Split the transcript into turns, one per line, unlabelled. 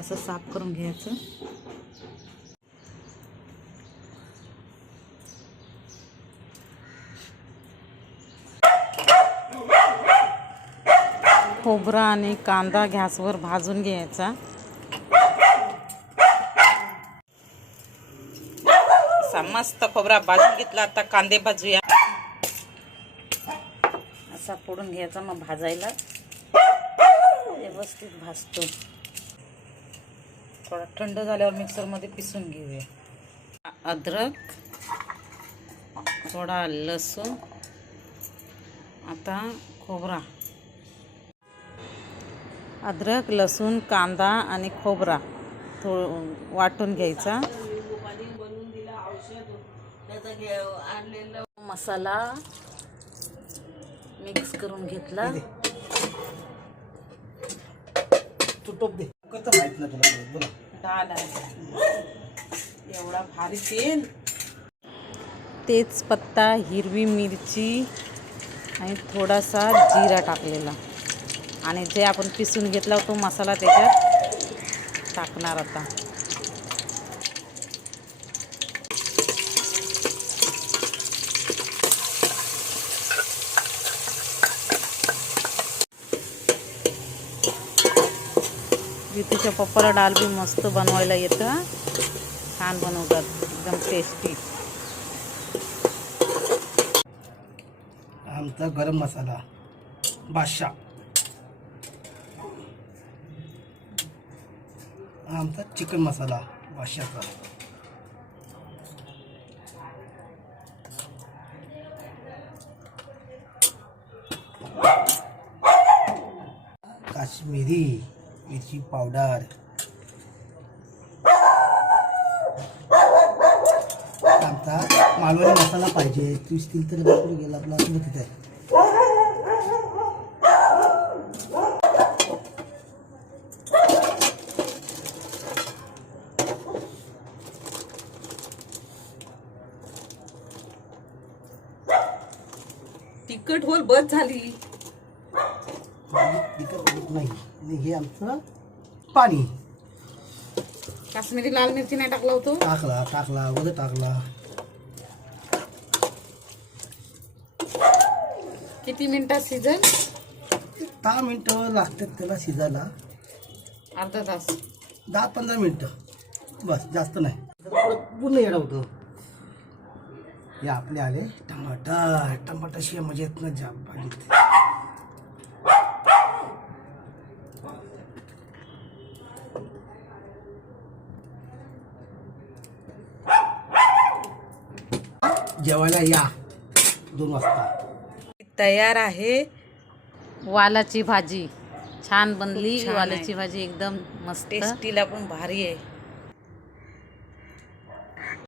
असं साफ करून घ्यायचं. खोबरा आणि कांदा गॅसवर भाजून घ्यायचा. मस्त खोबरा भाजून घेतला आता कांदे भाजूया. असा फोडून घ्यायचा मग भाजायला. व्यवस्थित भाजतो. थोडा थंड झाल्यावर मिक्सरमध्ये पिसून घेऊया. अद्रक थोडा लसूण आता खोबरा. अद्रक लसूण कांदा आणि खोबरा थो वाटून घ्यायचा. मसाला मिक्स करून घेतला.
तू टोप दे. माहीत नाही तुला बोला.
डाळ आहे. एवढा भारी तेल. तेजपत्ता हिरवी मिरची आणि थोडासा जिरा टाकलेला. आणि जे आपण पिसून घेतला तो मसाला त्याच्यात टाकणार आता. विथीच्या पप्पाला डाल बी मस्त बनवायला येतं. छान बनवतात. एकदम टेस्टी
आमचा गरम मसाला. बादशाह. आमचा चिकन मसाला. बादशाहचा. काश्मीरी. मिरची पावडर. आता मालवणी मसाला पाहिजे. तू स्टील तर भरपूर गेला आपला. असं तिथे
तिखट होल बस झाली.
तिखट होत नाही. आणि हे आमचं पाणी.
काश्मीरी लाल मिरची नाही टाकला होतो
टाकला टाकला वगैरे टाकला.
किती मिनिटात सीझन
दहा मिनटं लागतात त्याला शिजायला.
अर्धा तास.
दहा पंधरा मिनटं. बस जास्त नाही. पूर्ण येडं होतं. हे आपले आले टमाटर. टमाटर शिवाय मजा येत ना जाम भाजीत जेवायला या. दोन वाजता.
तयार आहे. वालाची भाजी. छान बनली. वालाची भाजी एकदम मस्त. टेस्टीला पण भारी आहे.